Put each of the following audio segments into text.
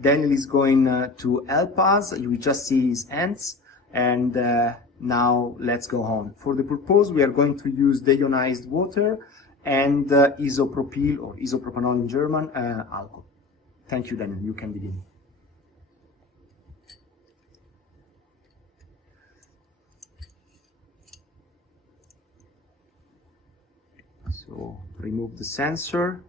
Daniel is going to help us. You will just see his hands, and now let's go on. For the purpose, we are going to use deionized water and isopropyl, or isopropanol in German, alcohol. Thank you, Daniel. You can begin. So remove the sensor.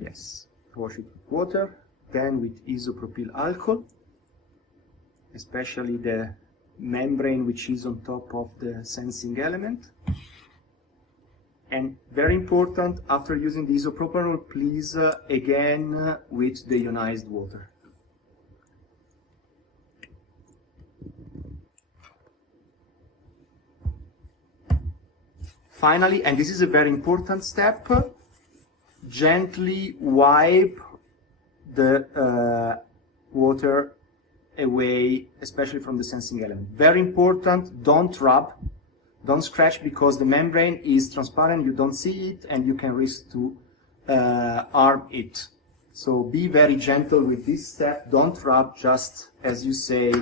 Yes, wash it with water, then with isopropyl alcohol, especially the membrane which is on top of the sensing element. And very important, after using the isopropanol, please again with the ionized water. Finally, and this is a very important step, gently wipe the water away, especially from the sensing element. Very important, don't rub. Don't scratch, because the membrane is transparent, you don't see it, and you can risk to harm it. So be very gentle with this step, don't rub, just as you say,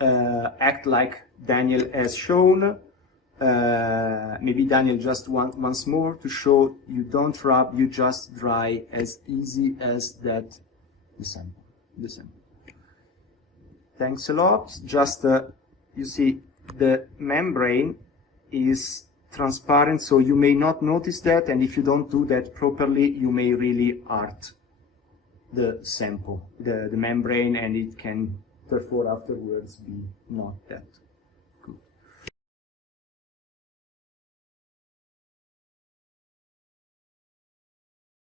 act like Daniel has shown. Maybe Daniel just once more to show you don't rub, you just dry as easy as that. The sample. Thanks a lot. Just, you see, the membrane is transparent, so you may not notice that, and if you don't do that properly, you may really hurt the sample, the membrane, and it can therefore afterwards be not that